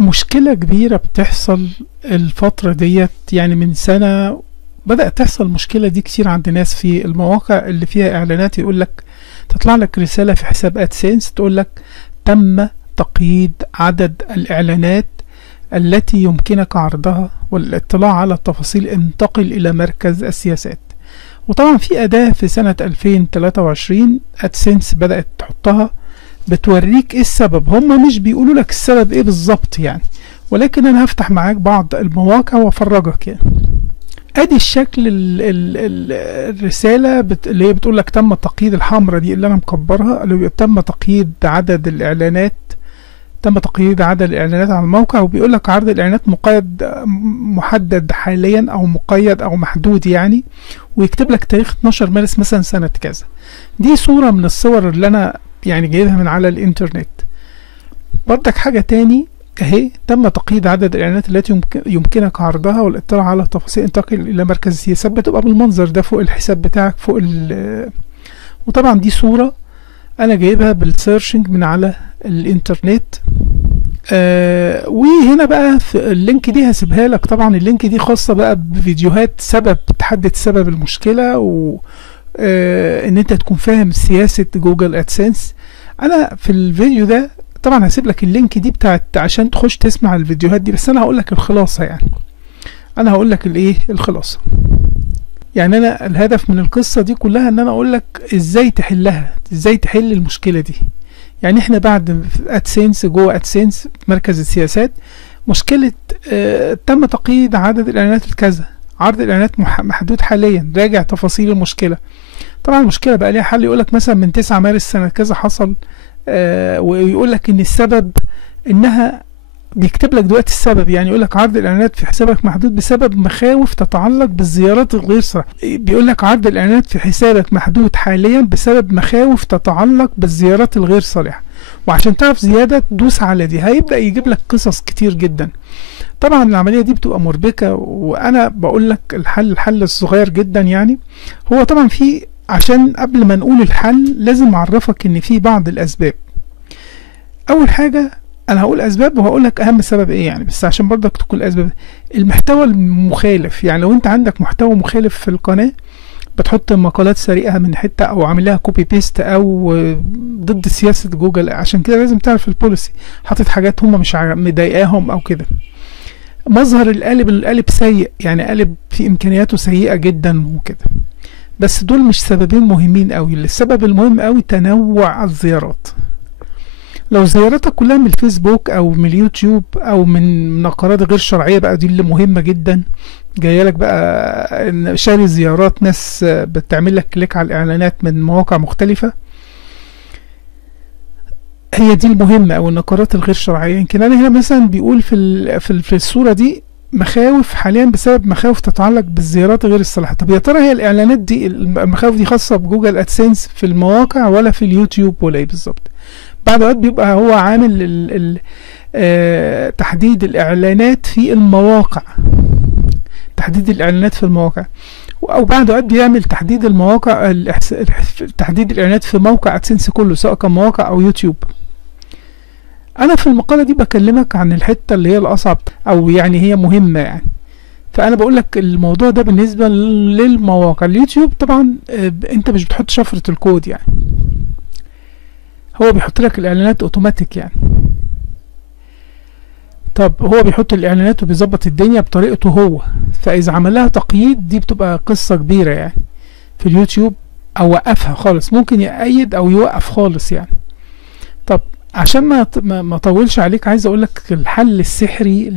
مشكلة كبيرة بتحصل الفترة ديت، يعني من سنة بدأت تحصل المشكلة دي كتير عند ناس في المواقع اللي فيها إعلانات. يقولك تطلع لك رسالة في حساب أدسنس تقولك تم تقييد عدد الإعلانات التي يمكنك عرضها والاطلاع على التفاصيل، انتقل إلى مركز السياسات. وطبعا في أداة في سنة 2023 أدسنس بدأت تحطها بتوريك ايه السبب. هما مش بيقولوا لك السبب ايه بالظبط يعني، ولكن انا هفتح معاك بعض المواقع وافرجك يعني. ادي الشكل الرسالة اللي هي بتقول لك تم تقييد، الحمرة دي اللي انا مكبرها، اللي تم تقييد عدد الاعلانات، تم تقييد عدد الاعلانات على الموقع. وبيقول لك عرض الاعلانات مقيد، محدد حاليا او مقيد او محدود يعني، ويكتب لك تاريخ 12 مارس مثلا سنة كذا. دي صورة من الصور اللي انا يعني جايبها من على الانترنت. برضك حاجة تاني اهي، تم تقييد عدد الاعلانات التي يمكنك عرضها والاطلاع على تفاصيل، انتقل الى مركز السياسات. بتبقى بالمنظر ده فوق الحساب بتاعك فوق وطبعا دي صورة انا جايبها بالسيرشنج من على الانترنت. وهنا بقى في اللينك دي هسيبها لك، طبعا اللينك دي خاصة بقى بفيديوهات سبب تحدد سبب المشكلة، و ان انت تكون فاهم سياسة جوجل ادسنس. انا في الفيديو ده طبعا هسيب لك اللينك دي بتاعت عشان تخش تسمع الفيديوهات دي، بس انا هقول لك الخلاصة يعني. انا هقول لك الايه الخلاصة يعني. انا الهدف من القصة دي كلها ان انا اقول لك ازاي تحلها، ازاي تحل المشكلة دي. يعني احنا بعد ادسنس جوه ادسنس مركز السياسات مشكلة تم تقييد عدد الاعلانات الكذا، عرض الاعلانات محدود حاليا، راجع تفاصيل المشكلة. طبعا المشكلة بقى ليها حل. يقولك مثلا من 9 مارس سنة كذا حصل، ويقولك ان السبب انها بيكتب لك دلوقتي السبب، يعني يقولك عرض الاعلانات في حسابك محدود بسبب مخاوف تتعلق بالزيارات الغير صحيحة. بيقولك عرض الاعلانات في حسابك محدود حاليا بسبب مخاوف تتعلق بالزيارات الغير صالحة. وعشان تعرف زيادة دوس على دي، هيبدأ يجيب لك قصص كتير جدا. طبعا العملية دي بتبقى مربكة، وانا بقول لك الحل الصغير جدا يعني. هو طبعا في، عشان قبل ما نقول الحل لازم اعرفك ان في بعض الاسباب. اول حاجة انا هقول اسباب وهقول لك اهم سبب ايه يعني، بس عشان برضك تكون الاسباب. المحتوى المخالف، يعني لو انت عندك محتوى مخالف في القناة، بتحط مقالات سريعة من حتة او عاملها كوبي بيست او ضد سياسة جوجل، عشان كده لازم تعرف البوليسي، حاطط حاجات هم مش مضايقاهم او كده. مظهر القالب سيء، يعني قالب في امكانياته سيئة جدا وكده. بس دول مش سببين مهمين قوي. السبب المهم قوي تنوع الزيارات. لو زياراتك كلها من الفيسبوك او من اليوتيوب او من نقرات غير شرعية بقى، دي اللي مهمة جدا، جايه لك بقى شاري زيارات، ناس بتعمل لك كليك على الاعلانات من مواقع مختلفة، هي دي المهمة، او النقرات الغير شرعية. يمكن انا هنا مثلا بيقول في الصورة دي مخاوف حاليا بسبب مخاوف تتعلق بالزيارات غير الصالحة. طب يا ترى هي الاعلانات دي، المخاوف دي خاصة بجوجل ادسنس في المواقع ولا في اليوتيوب ولا ايه بالظبط؟ بعد وقت بيبقى هو عامل تحديد الاعلانات في المواقع، تحديد الاعلانات في المواقع، او بعد وقت بيعمل تحديد المواقع، تحديد الاعلانات في موقع ادسنس كله سواء كان مواقع او يوتيوب. انا في المقالة دي بكلمك عن الحتة اللي هي الاصعب، او يعني هي مهمة يعني. فانا بقول لك الموضوع ده بالنسبة للمواقع. اليوتيوب طبعا انت مش بتحط شفرة الكود يعني، هو بيحط لك الاعلانات اوتوماتيك يعني. طب هو بيحط الاعلانات وبيظبط الدنيا بطريقته هو، فاذا عملها تقييد دي بتبقى قصة كبيرة يعني. في اليوتيوب او وقفها خالص، ممكن يقيد او يوقف خالص يعني. طب عشان ما اطولش عليك، عايز اقول لك الحل السحري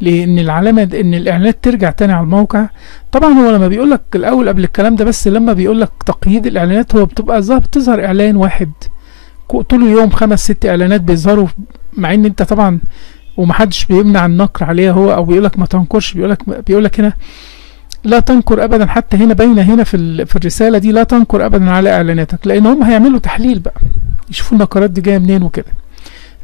لان العلامة ان الاعلانات ترجع تاني على الموقع. طبعا هو لما بيقول لك الاول قبل الكلام ده، بس لما بيقول لك تقييد الاعلانات، هو بتبقى بتظهر اعلان واحد طول اليوم، 5-6 اعلانات بيظهروا، مع ان انت طبعا ومحدش بيمنع النقر عليها هو، او بيقولك ما تنقرش، بيقولك هنا لا تنقر ابدا. حتى هنا باينه هنا في الرساله دي، لا تنقر ابدا على اعلاناتك، لان هم هيعملوا تحليل بقى، يشوفوا النقرات دي جايه منين وكده.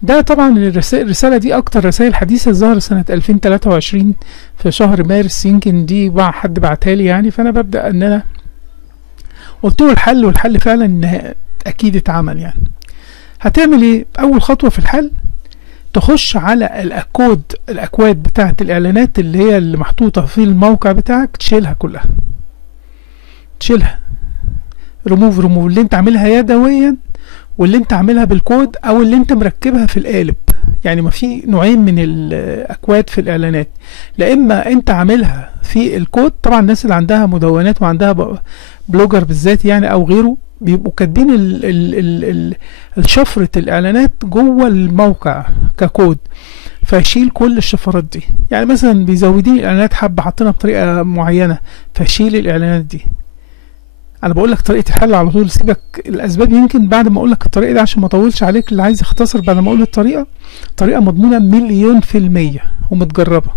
ده طبعا الرساله دي اكتر رسائل حديثه ظهر سنه 2023 في شهر مارس، يمكن دي حد بعتها لي يعني. فانا ببدا ان انا قلت له الحل، والحل فعلا اكيد اتعمل يعني. هتعمل ايه؟ اول خطوه في الحل تخش على الاكواد بتاعه الاعلانات اللي هي اللي محطوطه في الموقع بتاعك، تشيلها كلها، تشيلها ريموف اللي انت عاملها يدويا، واللي انت عاملها بالكود، او اللي انت مركبها في القالب. يعني ما في نوعين من الاكواد في الاعلانات، لا اما انت عاملها في الكود، طبعا الناس اللي عندها مدونات وعندها بلوجر بالذات يعني او غيره بيبقوا كاتبين الشفرة الاعلانات جوه الموقع ككود، فيشيل كل الشفرات دي. يعني مثلا بيزودين الاعلانات حبه حاطينها بطريقه معينه، فشيل الاعلانات دي. انا بقول لك طريقه الحل على طول، سيبك الاسباب يمكن بعد ما اقول لك الطريقه دي عشان ما اطولش عليك. اللي عايز يختصر بعد ما اقول الطريقه، طريقه مضمونه 100% ومتجربه،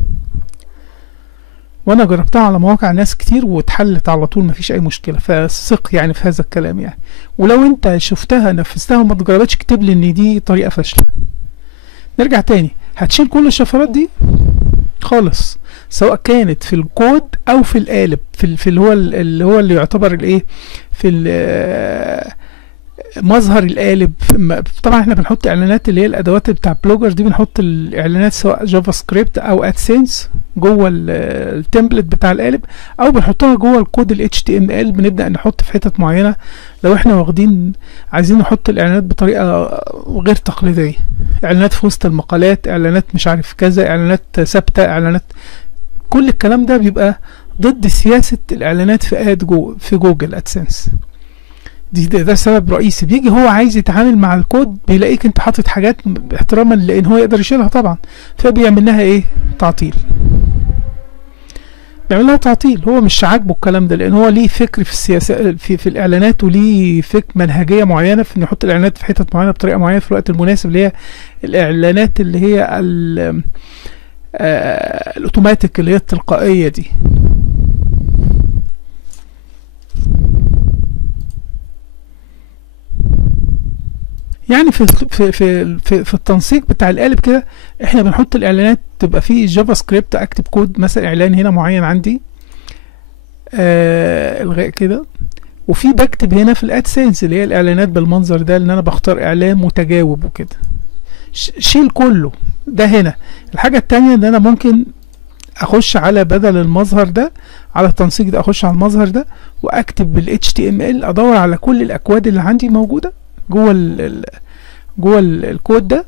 وانا جربتها على مواقع ناس كتير واتحلت على طول، مفيش اي مشكله، فثق يعني في هذا الكلام يعني. ولو انت شفتها نفذتها وما اتجربتش، اكتب لي ان دي طريقه فاشله. نرجع تاني، هتشيل كل الشفرات دي خالص، سواء كانت في الكود او في القالب، في اللي هو اللي يعتبر الايه، في مظهر القالب. طبعا احنا بنحط اعلانات اللي هي الادوات بتاع بلوجر دي، بنحط الاعلانات سواء جافا سكريبت او ادسنس جوه التمبلت بتاع القالب، او بنحطها جوه الكود ال HTML. بنبدا نحط في حتت معينه لو احنا واخدين عايزين نحط الاعلانات بطريقه غير تقليديه، اعلانات في وسط المقالات، اعلانات مش عارف كذا، اعلانات ثابته، اعلانات، كل الكلام ده بيبقى ضد سياسه الاعلانات في جوجل ادسنس. ده سبب رئيسي. بيجي هو عايز يتعامل مع الكود، بيلاقيك انت حاطط حاجات احتراما لان هو يقدر يشيلها طبعا، فبيعمل لها ايه؟ تعطيل. بيعمل لها تعطيل. هو مش عاجبه الكلام ده، لان هو ليه فكر في السياسه في الاعلانات، وليه فكر منهجيه معينه في انه يحط الاعلانات في حتت معينه بطريقه معينه في الوقت المناسب، اللي هي الاعلانات اللي هي الاوتوماتيك، اللي هي التلقائيه دي. يعني في التنسيق بتاع القالب كده، احنا بنحط الاعلانات تبقى فيه جافا سكريبت، اكتب كود مثلا اعلان هنا معين عندي الغاء كده، وفي بكتب هنا في الادسنس اللي هي الاعلانات بالمنظر ده، ان انا بختار اعلان متجاوب وكده. شيل كله ده هنا. الحاجة التانية ان انا ممكن اخش على بدل المظهر ده، على التنسيق ده، اخش على المظهر ده واكتب بال HTML، ادور على كل الاكواد اللي عندي موجودة جوه الكود ده،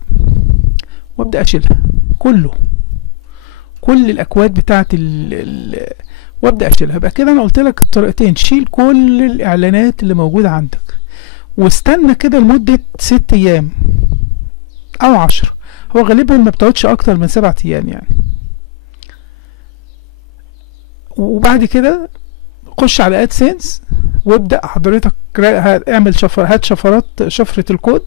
وابدا اشيلها كل الاكواد بتاعت وابدا اشيلها. يبقى كده انا قلت لك الطريقتين، شيل كل الاعلانات اللي موجوده عندك، واستنى كده لمده 6 ايام او 10. هو غالبا ما بتقعدش اكتر من 7 ايام يعني. وبعد كده خش على ادسنس وابدا حضرتك اعمل هات شفرة الكود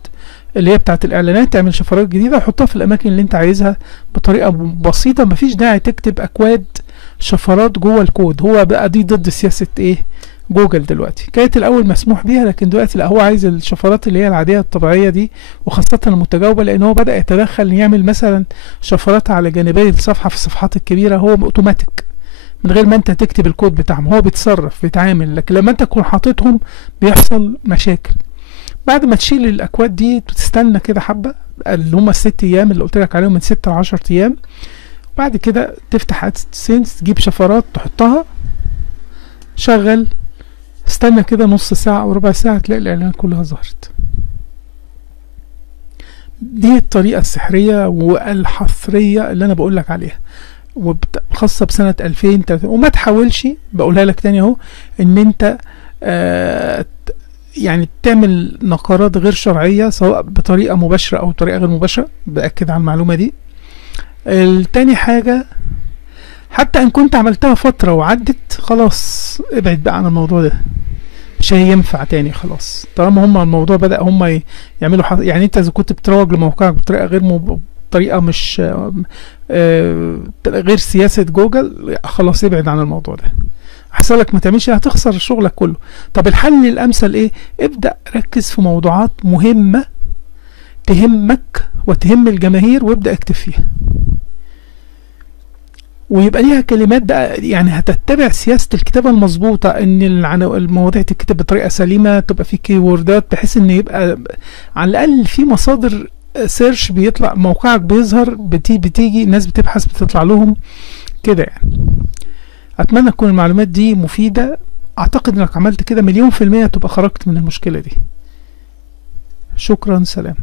اللي هي بتاعت الاعلانات، تعمل شفرات جديده وحطها في الاماكن اللي انت عايزها بطريقه بسيطه. مفيش داعي تكتب اكواد شفرات جوه الكود. هو بقى دي ضد سياسه ايه؟ جوجل دلوقتي. كانت الاول مسموح بيها، لكن دلوقتي لا، هو عايز الشفرات اللي هي العاديه الطبيعيه دي، وخاصه المتجاوبه، لان هو بدا يتدخل يعمل مثلا شفرات على جانبي الصفحه في الصفحات الكبيره. هو اوتوماتيك من غير ما انت تكتب الكود بتاعهم، هو بيتصرف بيتعامل، لكن لما انت تكون حاططهم بيحصل مشاكل. بعد ما تشيل الاكواد دي تستنى كده حبه، اللي هم ال6 ايام اللي قلت لك عليهم، من 6 ل 10 ايام. بعد كده تفتح ادسنس، تجيب شفرات تحطها، شغل، استنى كده نص ساعه او ربع ساعه، تلاقي الاعلانات كلها ظهرت. دي الطريقه السحريه والحصريه اللي انا بقول لك عليها، وخاصه بسنه 2030. وما تحاولش، بقولها لك تاني اهو، ان انت يعني تعمل نقرات غير شرعيه، سواء بطريقه مباشره او طريقه غير مباشره. باكد على المعلومه دي. التاني حاجه، حتى ان كنت عملتها فتره وعدت، خلاص ابعد بقى عن الموضوع ده، مش هينفع تاني خلاص. طالما هم الموضوع بدأ هم يعملوا يعني انت اذا كنت بتروج لموقعك بطريقه بطريقه مش غير سياسه جوجل، خلاص ابعد عن الموضوع ده. احسن لك ما تعملش، هتخسر شغلك كله. طب الحل الامثل ايه؟ ابدأ ركز في موضوعات مهمه تهمك وتهم الجماهير، وابدأ اكتب فيها، ويبقى ليها كلمات بقى، يعني هتتبع سياسة الكتابة المظبوطة، ان المواضيع تتكتب بطريقة سليمة، تبقى في كيوردات، بحيث ان يبقى على الاقل في مصادر سيرش بيطلع موقعك بيظهر، بتيجي ناس بتبحث بتطلع لهم كده يعني. اتمنى تكون المعلومات دي مفيدة. اعتقد انك عملت كده 100% تبقى خرجت من المشكلة دي. شكرا، سلام.